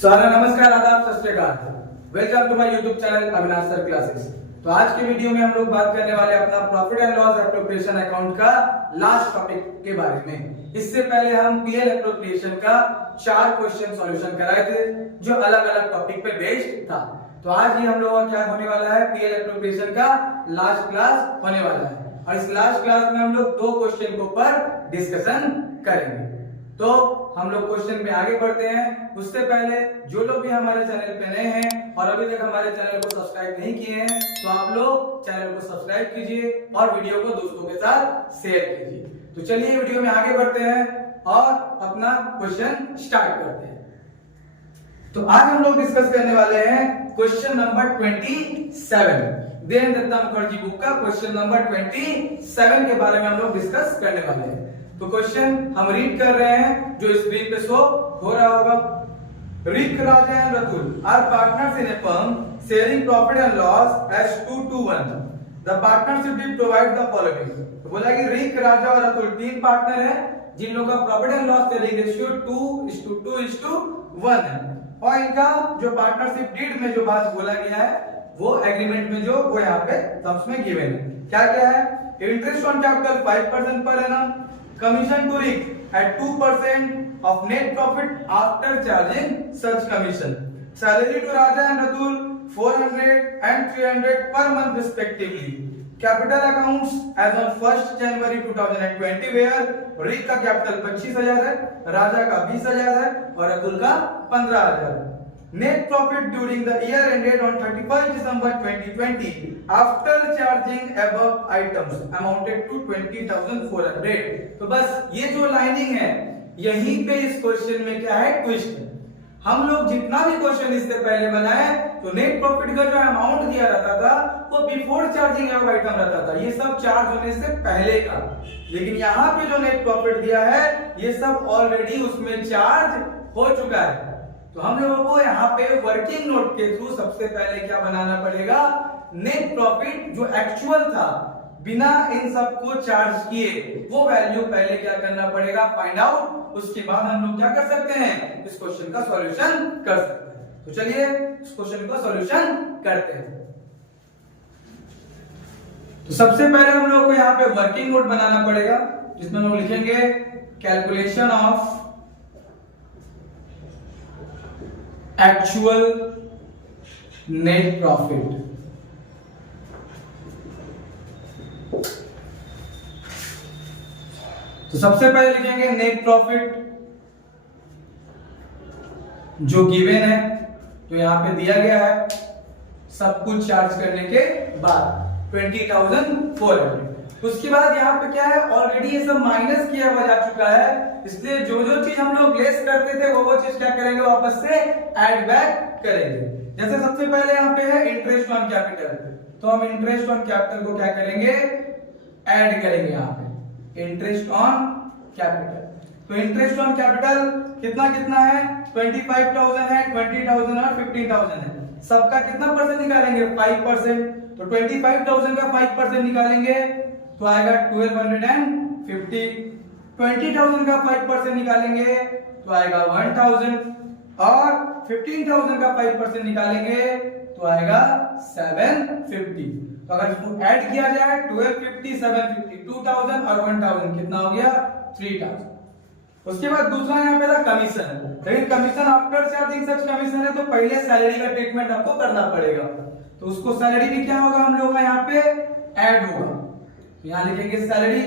सारा नमस्कार, आदाब, सत श्री अकाल। Welcome to my YouTube channel Avinash sir classes. तो आज के वीडियो में हम लोग बात करने वाले अपना profit and loss appropriation account का लास्ट टॉपिक के बारे में। इससे पहले हम पीएल एप्रोप्रिएशन का 4 क्वेश्चन सॉल्यूशन कराए थे जो अलग अलग टॉपिक पे बेस्ड था। तो आज ही हम लोग का क्या होने वाला है, पीएल एप्रोप्रिएशन का लास्ट क्लास होने वाला है और इस लास्ट क्लास में हम लोग 2 क्वेश्चन के ऊपर डिस्कशन करेंगे। तो हम लोग क्वेश्चन में आगे बढ़ते हैं। उससे पहले जो लोग भी हमारे चैनल पे नए हैं और अभी तक हमारे चैनल को सब्सक्राइब नहीं किए हैं तो आप लोग चैनल को सब्सक्राइब कीजिए और वीडियो को दोस्तों के साथ शेयर कीजिए। तो चलिए वीडियो में आगे बढ़ते हैं और अपना क्वेश्चन स्टार्ट करते हैं। तो आज हम लोग डिस्कस करने वाले हैं question number 27। Devendra Datta Mukherjee book का क्वेश्चन नंबर 27 के बारे में हम लोग डिस्कस करने वाले हैं। तो क्वेश्चन हम रीड कर रहे हैं जो स्क्रीन पे शो हो रहा होगा। Rick, Raja and Ratul are partners in a firm sharing profit and loss as 2:1। The partnership will provide the following. तो बोला कि रिक, राजा और रतुल 3 पार्टनर हैं जिन लोगों का profit and loss sharing ratio 2:1 है और इनका जो पार्टनरशिप डीड में जो बात बोला गया है वो एग्रीमेंट में जो वो यहाँ पे टर्म्स में गिवन है। क्या क्या है? Interest on capital 5% per annum, commission to Rick at 2% of net profit after charging such commission. Salary to Raja and Ratul 400 and 300 per month respectively. Capital accounts as on 1st January 2020 where Rick का capital 25,000 है, राजा का 20,000 है और रतुल का 15,000 है। Net profit during the year ended on 31st December 2020 after charging above items amounted to 20,400। तो बस ये जो लाइनिंग है यहीं पे इस क्वेश्चन में क्या है, ट्विस्ट है। हम लोग जितना भी क्वेश्चन इससे पहले बनाए तो नेट प्रॉफिट का जो अमाउंट दिया रहता था वो बिफोर चार्जिंग अबव आइटम रहता था, ये सब चार्ज होने से पहले का। लेकिन यहाँ पे जो नेट प्रॉफिट दिया है ये सब ऑलरेडी उसमें चार्ज हो चुका है। तो हम लोगों को यहाँ पे वर्किंग नोट के थ्रू सबसे पहले क्या बनाना पड़ेगा, नेट प्रॉफिट जो एक्चुअल था बिना इन सब को चार्ज किए वो वैल्यू पहले क्या करना पड़ेगा, फाइंड आउट। उसके बाद हम लोग क्या कर सकते हैं, इस क्वेश्चन का सॉल्यूशन कर सकते हैं। तो चलिए इस क्वेश्चन का सॉल्यूशन करते हैं। तो सबसे पहले हम लोग को यहाँ पे वर्किंग नोट बनाना पड़ेगा जिसमें हम लोग लिखेंगे calculation of actual net profit. तो सबसे पहले लिखेंगे नेट प्रॉफिट जो गिवन है, तो यहां पे दिया गया है सब कुछ चार्ज करने के बाद 20,400। उसके बाद यहाँ पे क्या है, ऑलरेडी ये सब माइनस किया हुआ जा चुका है, इसलिए जो जो चीज हम लोग लेस करते थे वो चीज क्या करेंगे, वापस से ऐड बैक करेंगे। जैसे सबसे पहले यहाँ पे है इंटरेस्ट ऑन कैपिटल, तो हम इंटरेस्ट ऑन कैपिटल को क्या करेंगे, ऐड करेंगे यहाँ पे इंटरेस्ट ऑन कैपिटल। तो इंटरेस्ट ऑन कैपिटल कितना कितना है, 25,000 है, 20,000 और 15,000 है। सबका कितना परसेंट निकालेंगे, 5%। तो 25,000 का 5% निकालेंगे तो आएगा 1250। 20,000 का 5% निकालेंगे तो आएगा 1,000 और 15,000 का 5% निकालेंगे तो आएगा 750। तो अगर इसको ऐड किया जाए 1250, 750, 2,000 और 1,000 कितना हो गया, 3,000। उसके बाद दूसरा यहाँ पे था कमीशन। लेकिन कमीशन आफ्टर चार्जिंग सच कमीशन है तो पहले सैलरी का ट्रीटमेंट आपको करना पड़ेगा, तो उसको सैलरी भी क्या होगा हम लोग का यहाँ पे ऐड होगा। यहाँ लिखेंगे सैलरी,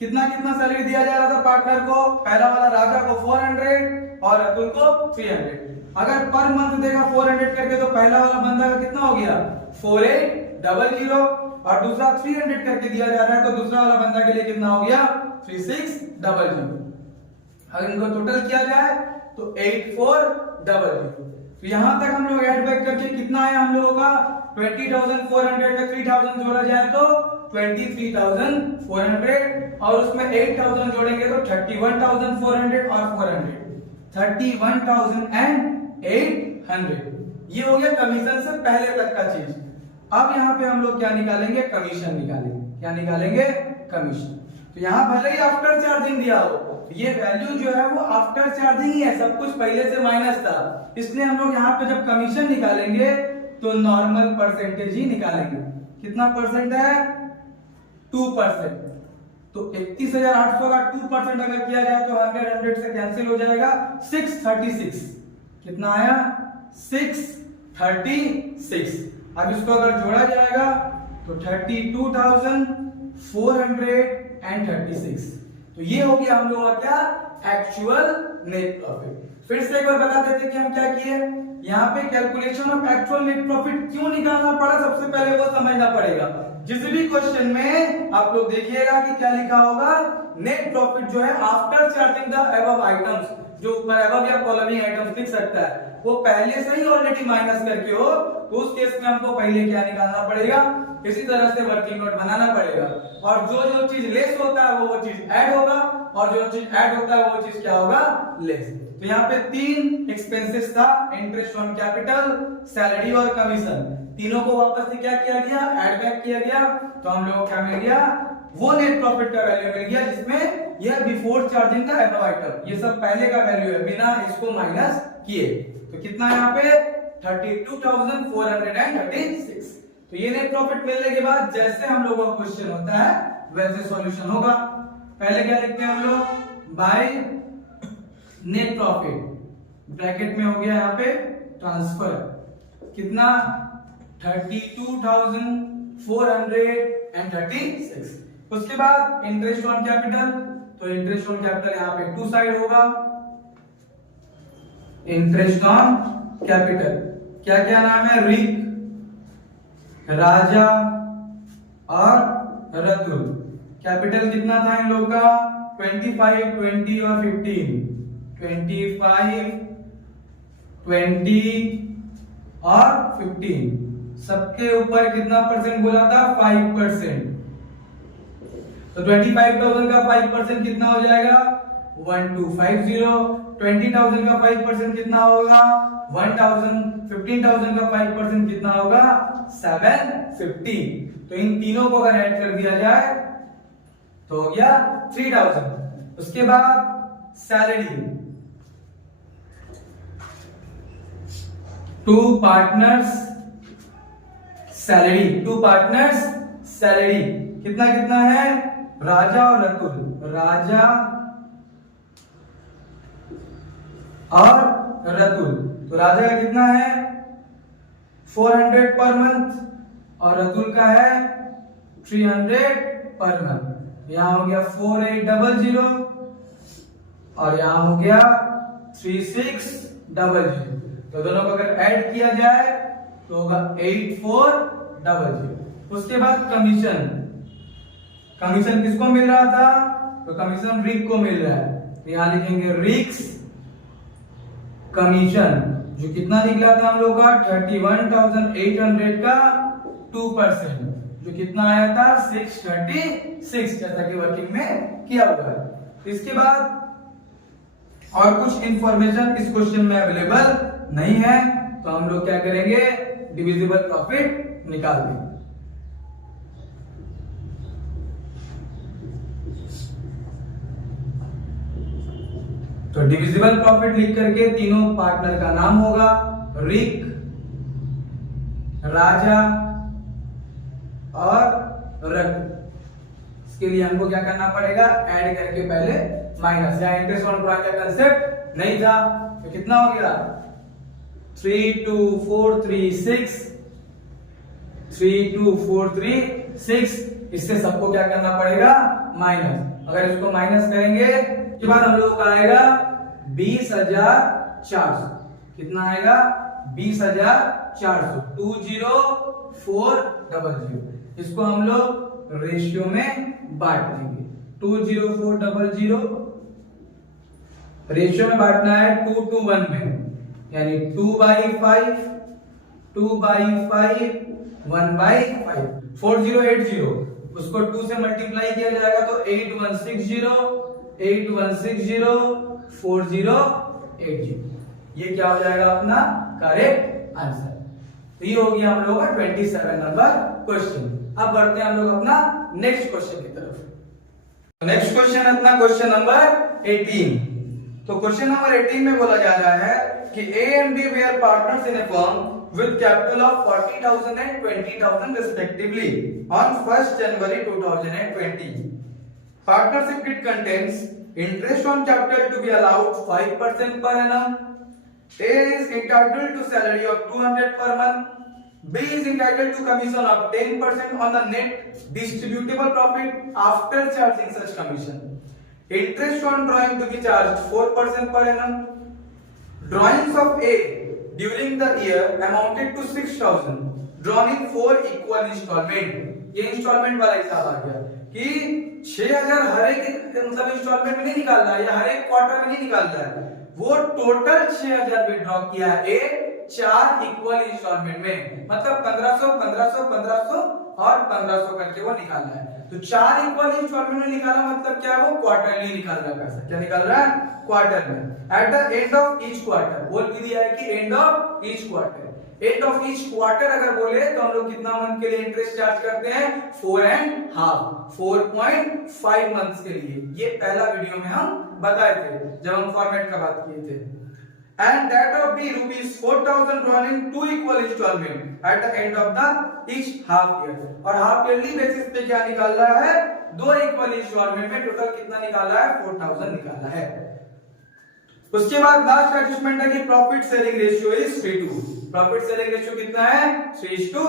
कितना कितना सैलरी दिया जा रहा था पार्टनर को, पहला वाला राजा को 400 और अतुल को 300। अगर पर मंथ देगा 400 करके तो पहला वाला बंदा का कितना हो गया, 4800 और दूसरा 300 करके दिया जा रहा है तो दूसरा वाला बंदा के लिए कितना हो गया, 3600। अगर इनको टोटल किया जाए तो 8400। तो यहां तक हम लोग ऐड बैक करके कितना है हम लोगों का, 20,400 में 3,000 जोड़ा जाए तो 23,400 और उसमें 8,000 जोड़ेंगे तो 31,400 और 400 31,800। ये हो गया कमीशन से पहले तक का चीज। अब यहाँ पे हम लोग क्या निकालेंगे, कमीशन निकालेंगे। क्या निकालेंगे, कमीशन। तो यहाँ भले ही आफ्टर चार्जिंग दिया हो ये वैल्यू जो है वो आफ्टर चार्जिंग ही है, सब कुछ पहले से माइनस था, इसलिए हम लोग यहाँ पे जब कमीशन निकालेंगे तो नॉर्मल परसेंटेज ही निकालेंगे। कितना परसेंट है? 2%। तो 31,800 का 2% अगर किया जाए तो 100 से कैंसिल हो जाएगा, 636। कितना आया? 636। अब इसको अगर जोड़ा जाएगा तो 32,436। तो ये हो गया हम लोगों का क्या? Actual net profit. फिर से एक बार बता देते कि हम क्या किए। यहाँ पे calculation of actual net profit क्यों निकालना पड़ा, सबसे पहले वो समझना पड़ेगा। जिस भी क्वेश्चन में आप लोग देखिएगा कि क्या लिखा होगा, नेट प्रॉफिट जो है after charging the above items, जो ऊपर अबव या फॉलोइंग आइटम्स लिख सकता है, वो पहले से ही ऑलरेडी माइनस करके हो, तो उस केस में हमको पहले क्या निकालना पड़ेगा? इसी तरह से वर्किंग नोट बनाना पड़ेगा, और जो जो चीज लेस होता है वो चीज ऐड होगा, और जो चीज ऐड होता है वो चीज क्या होगा? लेस। तो यहाँ पे 3 एक्सपेंसेस था, इंटरेस्ट ऑन कैपिटल, सैलरी और कमीशन। तीनों को वापस से क्या किया गया? ऐड बैक किया गया। तो हम लोग क्या मिल गया? वो नेट प्रॉफिट का वैल्यू मिल गया जिसमें यह बिफोर चार्जिंग का अबव आइटम, ये सब पहले का वैल्यू है बिना इसको माइनस किए। तो कितना यहाँ पे? 32,436। तो ये नेट प्रॉफिट मिलने के बाद जैसे हम लोगों का क्वेश्चन होता है वैसे सॉल्यूशन होगा। पहले क्या लिखते हैं हम लोग? बाय नेट प्रॉफिट, ब्रैकेट में हो गया यहाँ पे ट्रांसफर, कितना? 32,436। उसके बाद इंटरेस्ट ऑन कैपिटल, तो इंटरेस्ट ऑन कैपिटल यहाँ पे 2 साइड होगा। इंटरेस्ट ऑन कैपिटल क्या क्या नाम है? रिक, राजा और रतुल। कैपिटल कितना था इन लोग का? 25, 20 और 15। 25, 20 और 15। सबके ऊपर कितना परसेंट बोला था? 5%। तो 25,000 का 5% कितना हो जाएगा? 1250। 20,000 का 5% कितना होगा? 1,000। 15,000 का 5% कितना होगा? 750। तो इन तीनों को अगर ऐड कर दिया जाए तो हो गया 3,000। उसके बाद salary, 2 partners salary, 2 partners salary कितना कितना है? राजा और रतुल, राजा और रतुल। तो राजा का कितना है? 400 पर मंथ, और रतुल का है 300 पर मंथ। यहां हो गया 4800 और यहां हो गया 3600। तो दोनों को अगर ऐड किया जाए तो होगा 8400। उसके बाद कमीशन, कमीशन किसको मिल रहा था? तो कमीशन रिक को मिल रहा है, तो यहां लिखेंगे रिक्स कमीशन, जो कितना निकला था हम लोग का? 31,800 का 2%, जो कितना आया था? 636, जैसा कि वर्किंग में किया हुआ है। इसके बाद और कुछ इंफॉर्मेशन इस क्वेश्चन में अवेलेबल नहीं है, तो हम लोग क्या करेंगे? डिविजिबल प्रॉफिट निकाल देंगे। तो डिविजिबल प्रॉफिट लिख करके तीनों पार्टनर का नाम होगा रिक, राजा और रतुल। इसके लिए हमको क्या करना पड़ेगा? ऐड करके पहले माइनस, या इंटरेस्ट ऑन प्राइम का कंसेप्ट नहीं था, तो कितना हो गया? 32,436, 32,436। इससे सबको क्या करना पड़ेगा? माइनस। अगर इसको माइनस करेंगे उसके बाद हम लोग का आएगा 20,400। कितना आएगा? 20,400, 20400। इसको हम लोग रेशियो में बांट देंगे। 20400 रेशियो में बांटना है 2 to 1 में, यानी 2/5, 2/5, 1/5। 4080 उसको 2 से मल्टीप्लाई किया जाएगा तो 8160, 8160, 4080। ये क्या हो जाएगा? अपना करेक्ट आंसर। तो ये हो गया हम लोगों का 27 नंबर क्वेश्चन। अब बढ़ते हैं हम लोग अपना नेक्स्ट क्वेश्चन की तरफ। नेक्स्ट क्वेश्चन अपना क्वेश्चन नंबर 18। तो क्वेश्चन नंबर 18 में बोला जा रहा है कि A and B were partners in a firm with capital of 40,000 and 20,000 respectively on 1st January 2020. Partnership deed contains interest on capital to be allowed 5% per annum. A is entitled to salary of 200 per month. B is entitled to commission of 10% on the net distributable profit after charging such commission. Interest on drawing to be charged 4% per annum. Drawings of A during the year amounted to 6,000 drawn in 4 equal installment. ये instalment वाला हिसाब आ गया कि 6,000 हर एक मतलब instalment में नहीं निकाल रहा है या हर एक क्वार्टर में नहीं निकाल रहा है, वो टोटल 6,000 विड्रॉ किया है ए 4 इक्वल इंस्टॉलमेंट में, मतलब 1500 1500 1500 और 1500 करके वो निकालना है। तो 4 इक्वल इंस्टॉलमेंट में निकाला मतलब क्या है, वो क्वार्टरली निकाल रहा है पैसा। क्या निकाल रहा है? क्वार्टर में। At the end of each quarter बोल भी दिया है कि end of each quarter. End of each quarter अगर बोले तो हम लोग कितना मंथ के लिए इंटरेस्ट चार्ज करते हैं? 4.5 4.5 मंथ्स के लिए। ये पहला वीडियो में हम बताए थे जब हम फॉर्मेट का बात किए थे। And that of B rupees 4,000 drawn in 2 equal installment at the end of the each half year। और हाफ ईयरली बेसिस पे क्या निकाल रहा है? 2 इक्वल इंस्टॉलमेंट में टोटल कितना निकाला है? 4,000 निकाला है। उसके बाद लास्ट एडजस्टमेंट है कि profit selling ratio is 3:2। Profit selling ratio कितना है? 3:2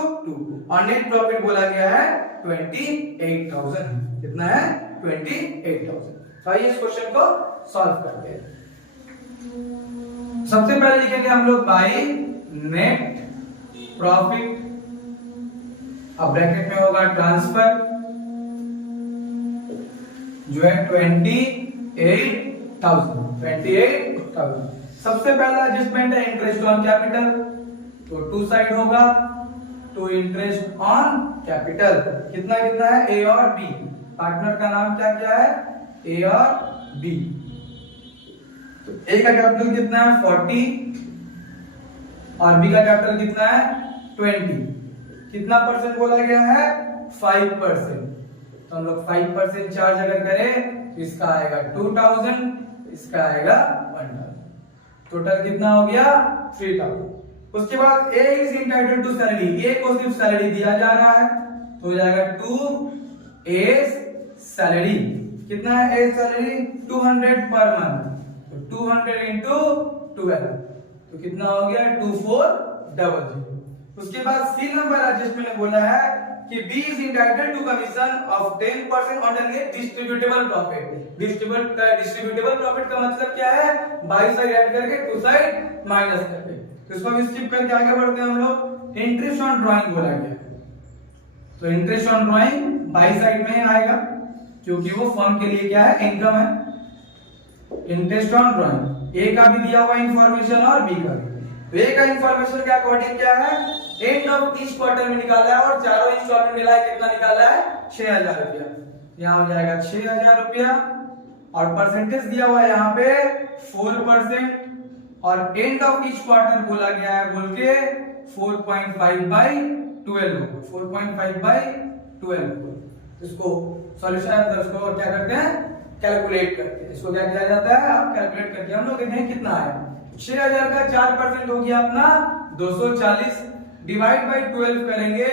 और नेट प्रॉफिट बोला गया है 28,000। कितना है? 28,000। तो आइए इस क्वेश्चन को सॉल्व करते हैं। सबसे पहले लिखेंगे हम लोग बाई नेट प्रॉफिट, अब ब्रैकेट में होगा ट्रांसफर जो है 28,000। सबसे पहला एडजस्टमेंट है इंटरेस्ट ऑन कैपिटल, तो टू साइड होगा तो इंटरेस्ट ऑन कैपिटल कितना कितना है? ए और बी। पार्टनर का नाम क्या क्या है? ए और बी। तो ए का कैपिटल कितना है? 40 और बी का कैपिटल कितना है? 20। कितना परसेंट बोला गया है? 5%। तो हम लोग 5% चार्ज अगर करें तो इसका आएगा 2,000, इसका आएगा 1,000। टोटल कितना हो गया? 3,000। उसके बाद ए इज इंटाइटल्ड टू सैलरी, ए को सिर्फ सैलरी दिया जा रहा है तो हो जाएगा 2 ए सैलरी। कितना है ए सैलरी? 200 पर मंथ, 200 into 12 तो कितना हो गया? 2400। उसके बाद सी नंबर एडजस्टमेंट ने बोला है कि B is entitled to commission of 10% on the net distributable profit। Distributable profit का मतलब क्या है? बाई साइड ऐड करके टू साइड माइनस करके। तो इसको भी स्किप करके आगे बढ़ते हैं हम लोग। इंटरेस्ट ऑन ड्राइंग बोला गया तो interest on drawing by side में आएगा क्योंकि वो फर्म के लिए क्या है? इनकम है। इंटरेस्ट ऑन ड्राइंग ए का भी दिया हुआ इंफॉर्मेशन और बी का भी। तो ए का इंफॉर्मेशन के अकॉर्डिंग क्या है? एंड ऑफ ईच क्वार्टर में निकाला है और चारों इंस्टॉलमेंट मिला है कितना निकाला है? 6,000 रुपया। यहाँ हो जाएगा 6,000 रुपया और परसेंटेज दिया हुआ है यहाँ पे 4% और एंड ऑफ ईच क्वार्टर बोला गया है बोल के 4.5/12 होगा। 4.5/12 इसको सॉल्यूशन इसको क्या करते हैं? कैलकुलेट करते हैं। इसको क्या किया जाता है? आप कैलकुलेट करके हम लोग देखते हैं कितना आया। 6,000 का 4% हो गया अपना 240, डिवाइड बाय 12 करेंगे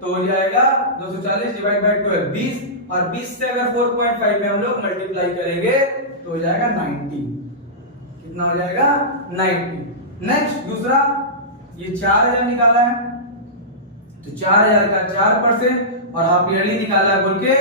तो हो जाएगा 240 डिवाइड बाय 12 20 और 20 से अगर 4.5 में हम लोग मल्टीप्लाई करेंगे तो हो जाएगा 90। कितना हो जाएगा? 90। नेक्स्ट दूसरा, ये 4,000 निकाला है तो 4,000 का 4% और हाफ ईयरली निकाला है बोल के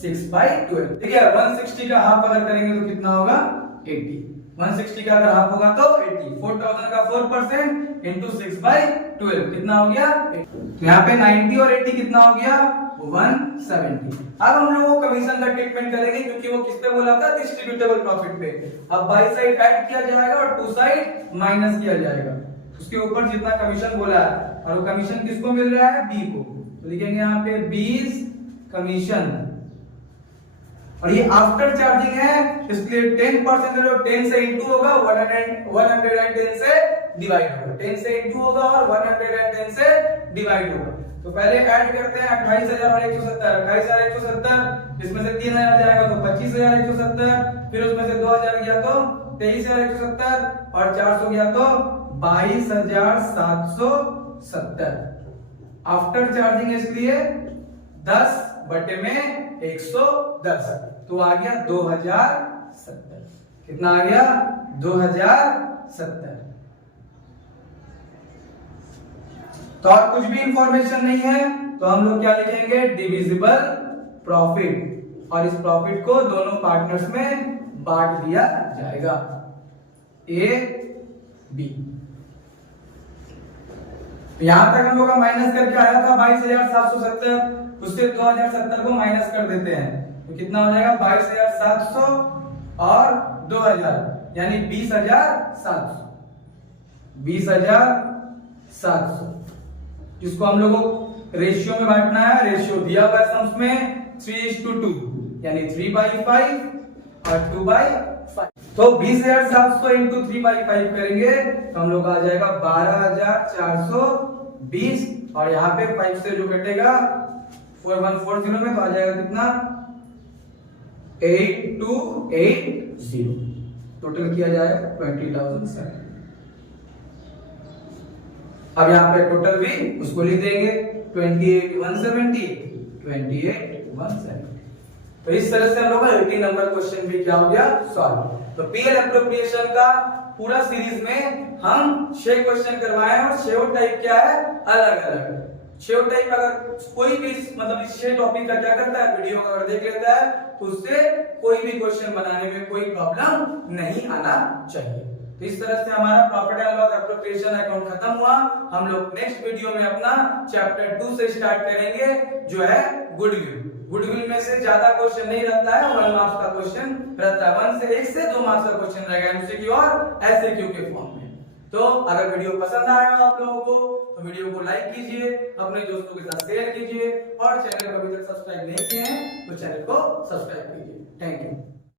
6/12। ठीक है, 160 का हाफ अगर करेंगे तो कितना होगा? 80। 160 का अगर हाफ होगा तो 80। 4,000 का 4% इंटू 6/12 कितना हो गया? तो यहाँ पे 90 और 80 कितना हो गया? 170। अब हम लोग वो कमीशन का ट्रीटमेंट करेंगे क्योंकि वो किस पे बोला था? डिस्ट्रीब्यूटेबल प्रॉफिट पे। अब बाई साइड ऐड किया जाएगा और टू साइड माइनस किया जाएगा। उसके ऊपर जितना कमीशन बोला है और वो कमीशन किसको मिल रहा है? बी को। तो लिखेंगे यहाँ पे बीज कमीशन और ये आफ्टर चार्जिंग है इसलिए 10% जो 10 से इंटू होगा 110 से डिवाइड होगा। 10 से इंटू होगा और 110 से डिवाइड होगा। तो पहले ऐड करते हैं 28,000 और 170। 28,170, इसमें से 3,000 जाएगा तो 25,170, फिर उसमें से 2,000 गया तो 23,170 और 400 गया तो 22,770। आफ्टर चार्जिंग इसलिए 10 बटे में 110 तो आ गया 2070। कितना आ गया? 2070। तो और कुछ भी इंफॉर्मेशन नहीं है तो हम लोग क्या लिखेंगे? डिविजिबल प्रॉफिट, और इस प्रॉफिट को दोनों पार्टनर्स में बांट दिया जाएगा, ए बी। यहां तक हम लोग का माइनस करके आया था 22,770, उससे 2070 को माइनस कर देते हैं तो कितना हो जाएगा? 22,700 और 2,000 यानी 20,700। 20,700 जिसको हम लोगों को रेशियो में बांटना है। रेशियो दिया हुआ है सम्स में 3:2 यानी 3/5 और 2/5। तो 20,700 इंटू 3/5 करेंगे तो हम लोग आ जाएगा 12,420 और यहाँ पे 5 से जो कटेगा 4140 में तो आ जाएगा कितना? 8280। टोटल किया जाएगा 20,007। अब यहाँ पे टोटल भी उसको लिख देंगे 28,170, 28,170। तो इस तरह से हम लोग का 18 नंबर क्वेश्चन भी क्या हो गया? सॉल्व। तो पीएल एप्रोप्रिएशन का पूरा सीरीज में हम 6 क्वेश्चन करवाए हैं और 6 टाइप क्या है? अलग अलग 6 टाइप। अगर कोई भी मतलब इस 6 टॉपिक का क्या करता है, वीडियो का अगर देख लेता है तो उससे कोई भी क्वेश्चन बनाने में कोई प्रॉब्लम नहीं आना चाहिए। तो इस तरह से हमारा profit and loss appropriation account खत्म हुआ। हम लोग नेक्स्ट वीडियो में अपना चैप्टर 2 से स्टार्ट करेंगे जो है गुडविल। गुडविल में से ज्यादा क्वेश्चन नहीं रहता है, 1 मार्क्स का क्वेश्चन रहता है। 1 से 2 मार्क्स का क्वेश्चन रहेगा एमसीक्यू और एसएक्यू के फॉर्म में। तो अगर वीडियो पसंद आया हो आप लोगों को तो वीडियो को लाइक कीजिए, अपने दोस्तों के साथ शेयर कीजिए और चैनल को अभी तक सब्सक्राइब नहीं किए हैं तो चैनल को सब्सक्राइब कीजिए। Thank you.